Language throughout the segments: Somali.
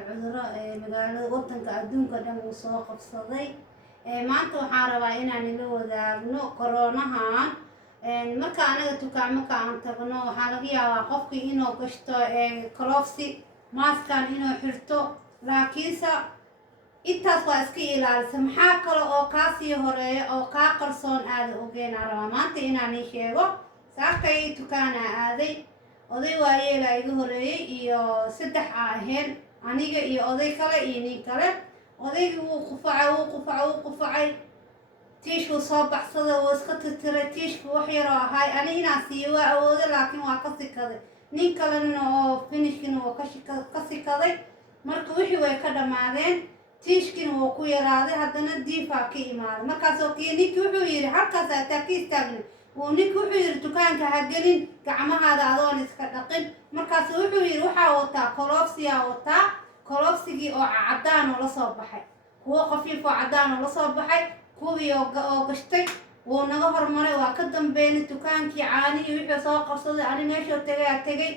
cudurro magaalada wadanka adduunka dhan uu soo qabsaday. Maanta waxaan rabaa inaan ila wadaagno koronahan. Marka anaga dukaamaka aan tagno waxaa laga yaabaa qofkii inuu gashto gloves maaskan inuu xirto, laakiinse intaas waa iska ilaalisa. Maxaa kale oo kaasii horeeya oo kaa qarsoon aada ogeyn aan rabaa maanta inaan ii sheego. Saakay dukaan aaday, oday waayeelaa iga horeeyay iyo 3 ahayn, aniga iyo oday kale iyo nin kale. Odaygu wuu qufacay tiishku soo baxsaday oo iska tirtiray tiishku wax yar oo ahay ani inaan siiyo waa awoodo laakiin waa ka sikaday. Nin kalena oo finishkin oo ka sikaday marka wixii way ka dhamaadeen. tiishkin wuu ku yaraaday haddana diifaa ka imaaday. Markaasoo ninkii wuxuu yidhi halkaas ataa ka istaagna. ninkii wuxuu yidhi dukaanka ha gelin gacmahaada adoon iska dhaqin. Markaasuu wuxuu yidhi waxaa wataa kolofsiyaa wataa kolofsigii oo caddaan oo la soo baxay, kuwo khafiif oo caddaan oo la soo baxay, kuwii oo gashtay wuu naga hormaray. waa ka dambeynay dukaankii caanihii wixii soo qabsaday. ani meeshoo tegay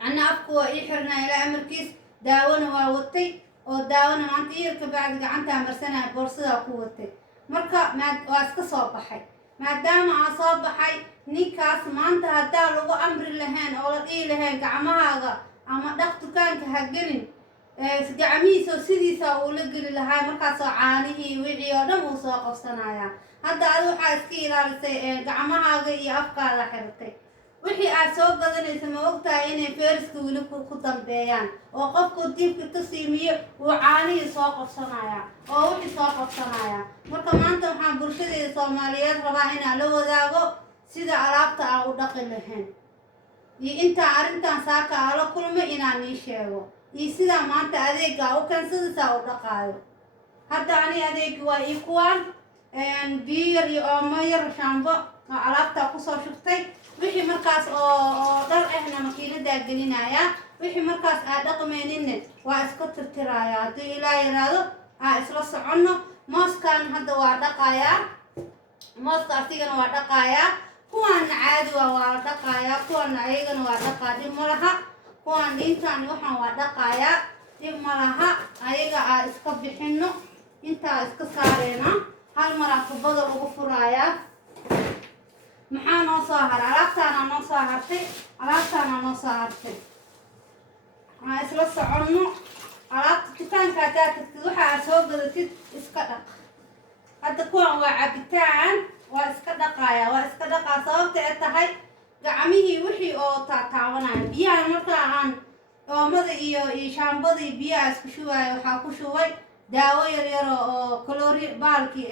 ana afku waa ii xirnaa ilaa amarkiis. daawona waa watay oo daawona maanta iyarka bacdi gacantaa marsanaya boorsadaa ku watay. marka waa iska soo baxay. maadaama aan soo baxay ninkaas maanta haddaa lagu amri lahayn oo la dhihi lahayn gacmahaaga ama dhaq dukaanka ha gelin, gacmihiisoo sidiisa uu la geli lahaa. markaasoo caanihii wixii oo dhan uu soo qabsanayaa. hadda adi waxaa iska ilaalisay gacmahaaga iyo afkaada xirtay. wixii aad soo gadanaysa ma ogtahay inay feeriska weli ku dambeeyaan oo qofku diibka ka siimiyo uu caanihii soo qabsanayaa oo wixii soo qabsanayaa. marka maanta waxaan bulshadeeda Soomaaliyeed rabaa inaan la wadaago sida alaabta aan u dhaqi lahayn iyo intaa arrintan saaka aan la kulmay inaan ii sheego iyo sidaa maanta adeega u keensadaysaa u dhaqaayo. hadda ani adeegi waa ii kuwaan biyo iyo oomo yar shaambo oo alaabtaa kusoo shubtay. wixii markaas oo dhar ahna makiinadaa gelinaya. wixii markaas aad dhaqmayninne waa iska tirtirayaa. haddii ilaa yaraado aan isla soconno. mooskan hadda waa dhaqayaa, mooska asigana waa dhaqayaa. kuwaanna caadi waa la dhaqayaa, kuwaanna ayagana waa dhaqaa, dhib ma laha. kuwaan dhiintaan waxaan waa dhaqayaa, dhib ma laha. ayaga aan iska bixinno, intaa iska saareena hal maraa kubada lagu furayaa. maxaa noo soo haray? alaabtaana noo soo hartay, aan isla soconno. alaabta dukaanka haddaad tagtid waxa aad soo gadatid iska dhaq. hadda kuwan waa cabitaan, waa iska dhaqaa sababta ay tahay gacmihii wixii oo taataabanaya. biyaha markaa aan oomada iyo shaambadii biyaha isku shubaayo waxaa ku shubay daawo yaryar oo kalori baalki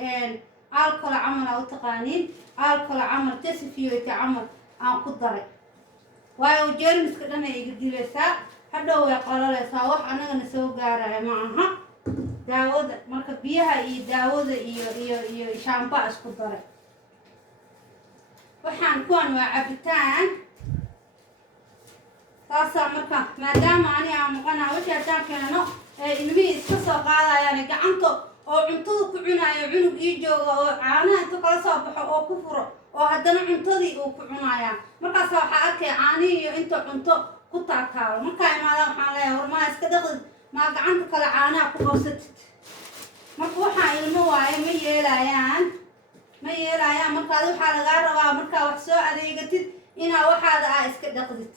alcohol camal aa u taqaaniin, alcohol camal tesifiyoti camal aan ku daray. waayo jeermiska dhan ay iga dilaysaa, hadhow way qalalaysaa. wax annagana soo gaaraya ma aha. daawada marka biyaha iyo daawada iyo shaamba isku daray. waxaan kuwan waa cabitaan. taasaa marka maadaama ani aan maqanaa wixii haddaan keeno ilmihii iska soo qaadayaan gacanta oo cuntada ku cunaayo. cunug ii jooga oo caanaha inta kala soo baxo oo ku furo oo haddana cuntadii uu ku cunayaa. markaas waxaa arkay caanihii iyo inta cunto ku taataalo. markaa imaadaan waxaan leeyahay war maa iska dhaqdid, maa gacanta kale caanaha ku qabsatid. marka waxaa ilmo waaye ma yeelayaan. markaad waxaa lagaa rabaa markaa wax soo adeegatid inaa waxaada aa iska dhaqdid.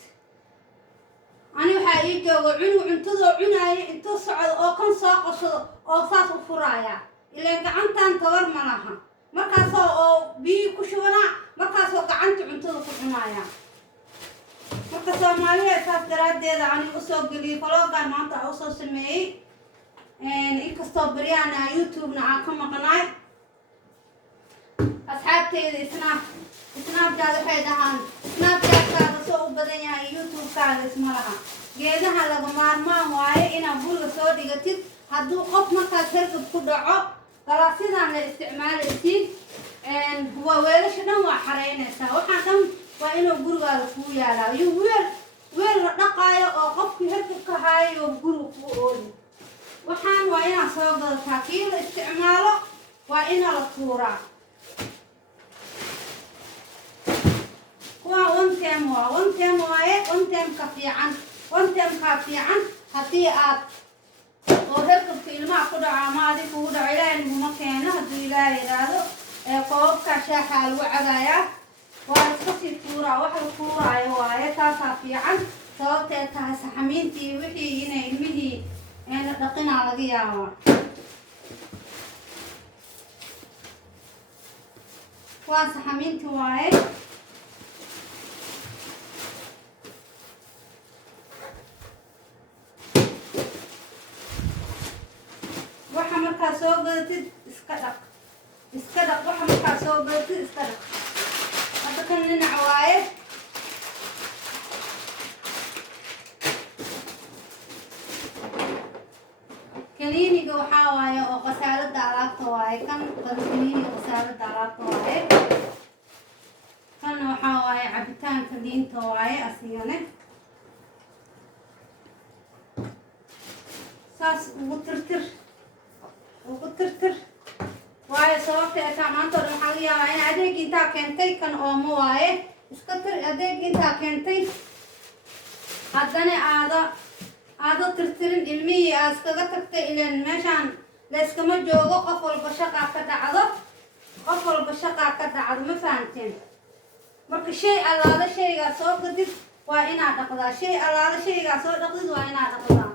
ani waxaa ii jooga cunug cuntadoo cunaaya intuu socdo oo kan soo qabsado oo saas u furaaya. ileen gacantan tabar ma laha. markaasoo oo biyii ku shubanaa, markaasoo gacanta cuntada ku cunaaya. marka Soomaaliya saas daraaddeeda ani usoo geliyay vloggan maanta aan usoo sameeyey. inkastoo baryaana YouTube-na aan ka maqnaay. asxaabteyda snapchat waxay dhahaan snapchat-kaada soo u badan yahay YouTube-kaaga isma laha. geedaha laga maarmaan waaye inaad guriga soo dhigatid. hadduu qof markaas hergab ku dhaco galaasyadan la isticmaalaysiin waa weelasha dhan waa xareynaysaa. waxaan dhan waa inuu gurigaada kuu yaalaa. iyo weel la dhaqaayo oo qofkii hergabka haayo guriga kuu ooli. waxaan waa inaad soo gadataa. kii la isticmaalo waa ina la tuuraa. kuwaa one time waaye. one time-ka fiican haddii aad oo herkabka ilmaha ku dhaco ama adig kugu dhaco ilaahay naguma keeno hadduu ilaahay yidhaahdo koobabka shaaxa lagu cagayaa waa iska sii tuuraa wax la tuuraayo waaye taasaa fiican sababtee tahay saxamiintii wixii inay ilmihii la dhaqinaa laga yaabaa waa saxamiintii waaye waxa markaa soo gadatid iska dhaq waxa markaa soo gadatid iska dhaq hadda kan dhinac waaye kaniiniga waxaa waaye oo qasaalada alaabta waaye kan kaniiniga qasaalada alaabta waaye kanna waxaa waaye cabitaanka liinta waaye asigane saas ugu tirtir waaye sababta ee taa maanta oo dhan waxaa laga yaabaa in adeeg intaa keentay kan oomo waaye iska tir adeeg intaa keentay haddana aada tirtirin ilmihii aad iskaga tagtay ilaan meeshaan layskama joogo qof walba shaqaa ka dhacdo ma fahanteen marka shay allaala shaygaa soo gadid waa inaad dhaqdaa shaygaa soo dhaqdid waa inaad dhaqdaa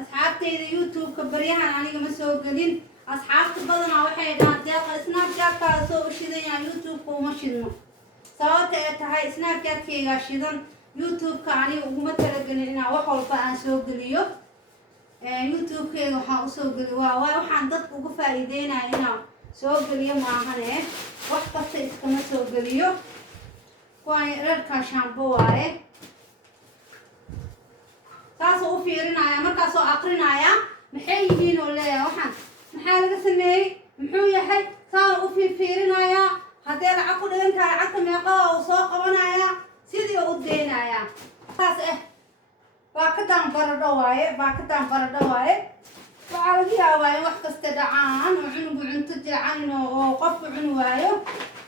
asxaabtayda youtube-ka baryahan aniga ma soo gelin asxaabta badanaa waxay dhahaan deeqa snapchat-kaada soo u shidan yahay youtube-ka uma shidno sababta ee tahay snapchat-kaygaa shidan youtube-ka aniga uguma talagelin inaan wax walba aan soo geliyo youtube-kayga waxaan usoo geli waxaan dadka uga faa'iideynaya inaan soo geliyo maahane wax kasta iskama soo geliyo kuwaan reerkaa shaambo waaye saasoo u fiirinaya markaasoo aqrinaya maxay yihiin oo leeyahay waxaan maxaa laga sameeyey muxuu yahay saana u fiirinayaa haddee lacag ku dhigan tahay lacagta meeqaa uu soo qabanayaa sidii u deynayaa saas baakadaan baradho waaye waxaa laga yaabaa in wax kasta dhacaan oo cunugu cunto jilcan oo qofku cuni waayo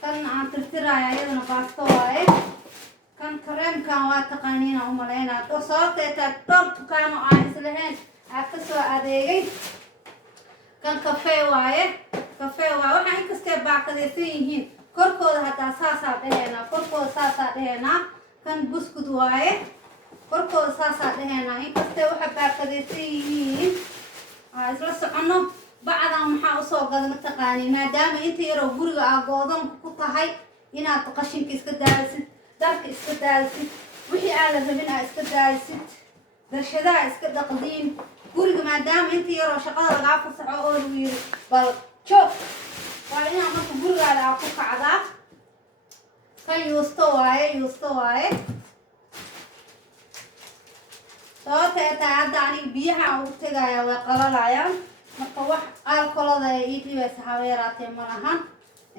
kan aan tirtiraya iyadana baasto waaye kan kareemkan waa taqaaniina u malaynaa sababtee taa dhowr dukaano aan islahayn aa ka soo adeegay kan kafee waaye waxaa inkastee baakadaysan yihiin korkooda hataa saasaa dheheynaa kan buskud waaye korkooda saasaa dheheynaa inkastee waxa baakadaysan yihiin isla soconno bacdan maxaa usoo gada mataqaani maadaama inta yaroo guriga aa goodanka ku tahay inaad qashinka iska daadisid darka iska daadisid wixii aan la rabin aa iska daadisid darshadaha iska dhaqdiin guriga maadaama inta yaroo shaqada lagaa fasaxo oo lagu yiri bal joog waa inaa marka gurigaada aa ku kacdaa kan yuusto waaye sababta ee tahay hadda aniga biyaha aan ugu tegaya way qalalayaan marka wax alkolada ee ii dhibaysa haba yaraatee ma lahan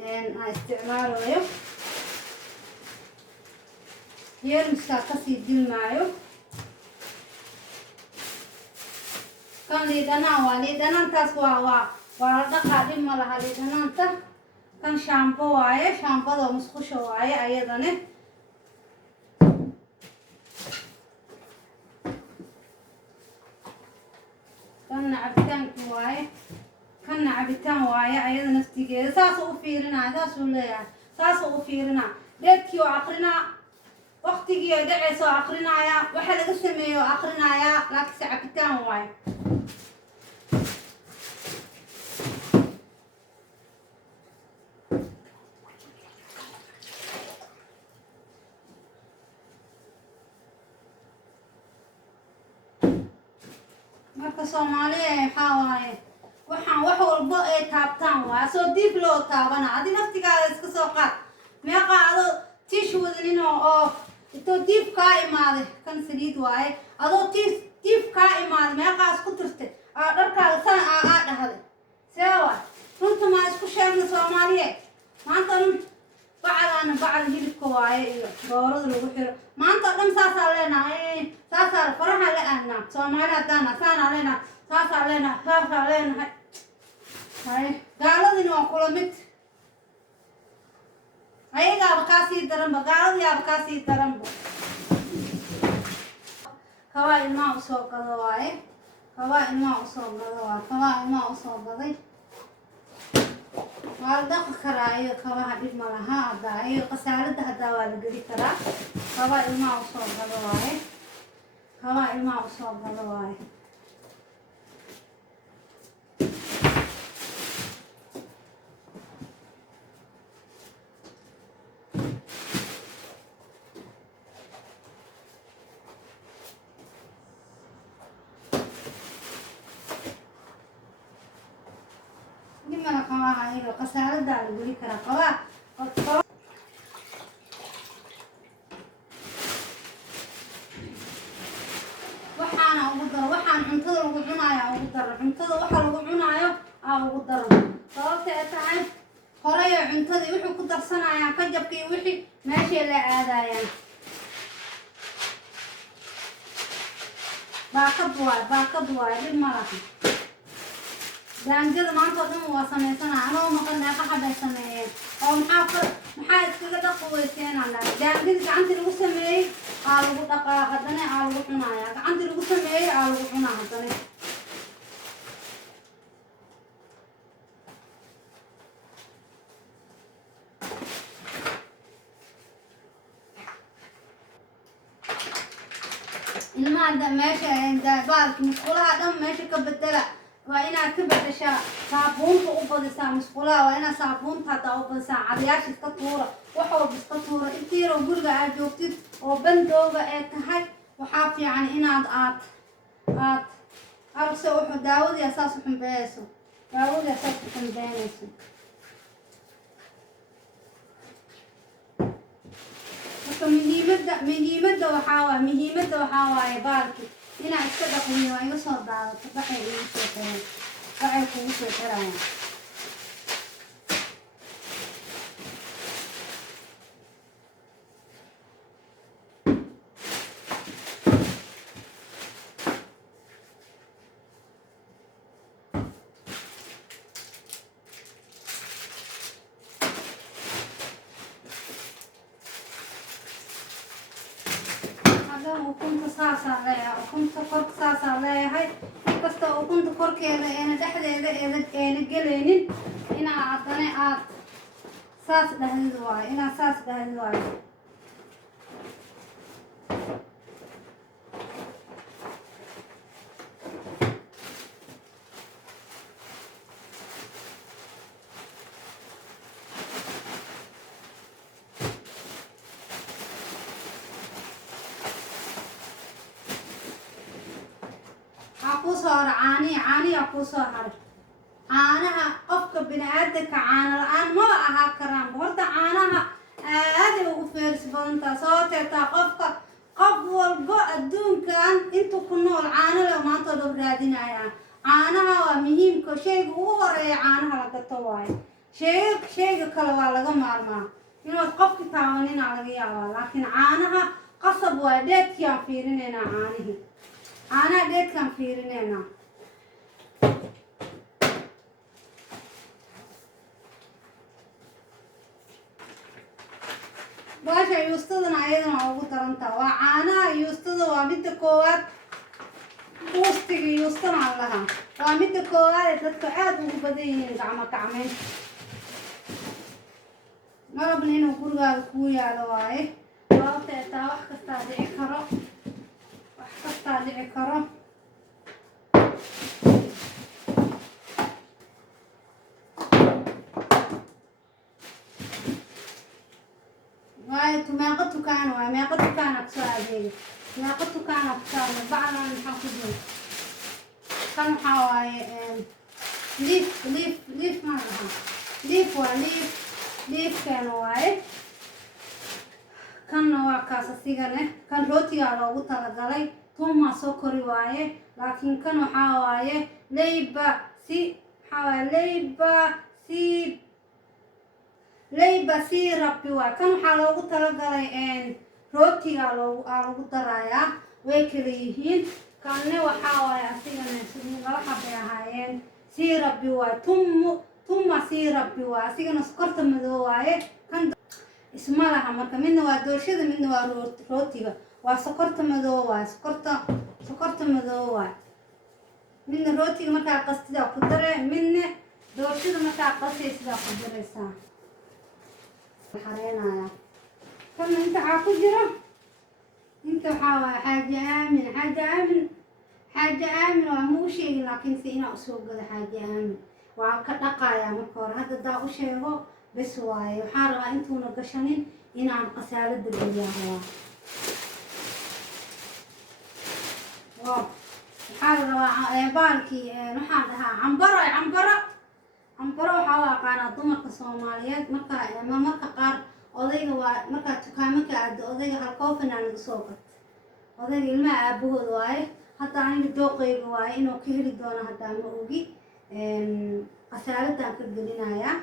aan isticmaalayo yeermiskaa kasii dilmaayo kan liidhanaan waa liidhanaantaas waa la dhaqaa dhib ma laha liidhanaanta kan shaambo waaye shaambada musqusha waaye ayadane kanna cabitaan waaye ayada naftigeeda saasuu u fiirinaya saasuu leeyahay saasuu u fiirinaa dheedkii oo aqrinaa waqtigii oo dhaceysoo aqrinaya waxa laga sameeyo oo aqrinaya laakiinse cabitaan waaye marka Soomaaliya waxaa waaye waxaan wax walba ay taabtaan waa soo diib loo taabana adi naftigaada iska soo qaad meeqa adoo tiish wadanin oo ito diib kaa imaaday kan saliid waaye adoo diib kaa imaaday meeqa isku tirtay dharkaaga san dhahday see waay runta maa isku sheegna Soomaaliya maanta bacdaana bacda hilibka waaye iyo doorada lagu xiro maanta dhan saasaa leenahay saasaa faraha la ahnaa Soomaali haddaana saanaa leenahay saasaa leenahay gaaladina waa kula mid ayagaaba kaasii daranba gaaladayaaba kaasii daranba kabaa ilmaha usoo gado waaye kabaa ilmaha usoo gado waa kabaa ilmaha usoo gaday waa la dhaqi karaa iyo kabaha dhib ma laha haddaa iyo qasaalada haddaa waa la geli karaa kabaa ilmaha usoo gado waaye kabaa ilmaha usoo gado waaye dimana kabaha iyo qasaalada la geli karaa kabaa waxaana ugu daro waxaan cuntada lagu cunaayo ugu daro cuntada waxa lagu cunaayo ugu daro sababta ay tahay horey cuntadii wuxuu ku darsanayaan ka jabkii wixii meeshii la aadayaan baakad waay dhib ma laha daanjada maanta oo dhan waa samaysanaa anoo maqan neeqa xabay sameeyeen oo maxaa iskaga dhaqi weyseenaan dhahay daanjadii gacantii lagu sameeyey lagu dhaqaa haddana lagu cunayaa gacantii lagu sameeyey lagu cunaa haddana ilmaha meesha baalki musqulaha dhan meesha ka bedela waa inaad ka bedeshaa saabuunta u badisaa musqulaha waa inaad saabuunta hataa u badisaa cadayaasha iska tuura wax walba iska tuura intiiro guriga aad joogtid oo bandooga ee tahay waxaa fiican inaad aragso wuxuu daawadii asaas u xumbeeyeyso daawadii asaas u xumbeynayso marka muhiimadda waxaa waaye baalki inaad iska dhaqmiyo waa iga soo daadato baxay igu soo xireen baxay kugu soo xirayaan ukunta saasaa leeyahay ukunta korka saasaa leeyahay inkasta ukunta korkeeda eena dhexdeeda eena gelaynin inaa haddana aad saas dhahdid waayo inaad saas dhahdid waayo kusoo haro caaniyaa kusoo haro caanaha qofka bini-aadanka caano la-aan maba ahaa karaanba horta caanaha aaday ugu feeris badantaa sababteetaa qof walbo adduunkan intuu ku nool caano le maantoo dhow raadinayaa caanaha waa muhiimka shayga ugu horeeya caanaha la gato waayo shayga kale waa laga maarmaa inaad qofki taawaninaa laga yaabaa laakiin caanaha qasab waayo dheedkiaan fiirinaynaa caanaha dheedkaan fiirinaynaa baasha yuustadana ayadana ugu darantaa waa caanaha yuustada waa midda koowaad uustiga yuustana lahaa waa midda koowaad ee dadka aad ugu badan yihiin gacmeyn marabna inuu gurigaaga kuu yaalo waaye sababteetaa wax kastaa dhici karo waayo meeqa dukaan waaye meeqa dukaana kusoo adeega meeqa dukaana kusoo adeega bacdan maxaa ku jira kan waxaa waaye liif ma laha liifkeena waaye kanna waa kaas asigane kan rootigaa loogu talagalay tuumaa soo kori waaye laakiin kan waxaa waaye leyba sii rabbi waaye kan waxaa loogu talagalay rootigaa lagu darayaa way kala yihiin kanne waxaa waaye asigane laba xabay ahaayeen sii rabbi waaye tuma sii rabbi waaye asigana sokorta madoo waaye kan isma laha marka midna waa doorshada midna waa rootiga waa sokorta madoo waaye sokorta doorto madow waay midna rootiga markaa qastidaa ku dare midna doortada markaa qastay sidaa ku daraysaa xareenaya kana inta waxaa ku jiro inta waxaa waay xaaji aamin waa ma u sheegin laakiin si inaa usoo gado xaaji aamin waa ka dhaqayaa marka hore hadda daa u sheego bes waaye waxaa rabaa intuuna gashanin inaan qasaalada geliyaa rabaa waxaa la rabaa baalkii waxaan dhahaa cambaro waxaa u aqaanaa dumarka soomaaliyeed marka qaar odayga waa markaa tukaamaka aado odayga halkoofanaa laga soo gato odayga ilmaha aabahood waaye hadda aniga dooqeyga waaye inuu ka heli doono haddaa ma ogi qasaaladaan ka gelinayaa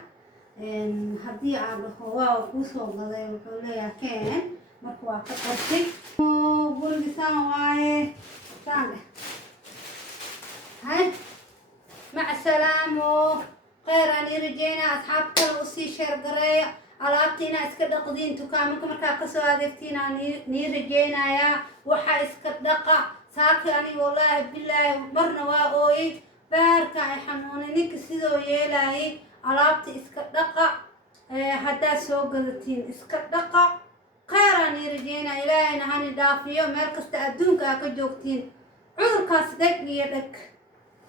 haddii aan dhaho waa kuu soo gaday wuxuu leeyahay keen marka waa ka qortay gurigisaan waaye saan dheh hay maca salaamo kheyr aan ii rajeynaa asxaab kale usii sheergareeya alaabta inaa iska dhaqdiin tukaamanka markaa kasoo adeegtiin aan nii rajeynayaa waxaa iska dhaqa saaki aniga wallaahi bilaahi marna waa ooyey baarka ay xanuunay ninka sidoo yeelaayay alaabta iska dhaqa haddaad soo gadatiin iska dhaqa kheyr aan ii rajeynaa ilaahayna hani dhaafiyo meel kasta adduunka aa ka joogtiin cudurkaas dheg iyo dheg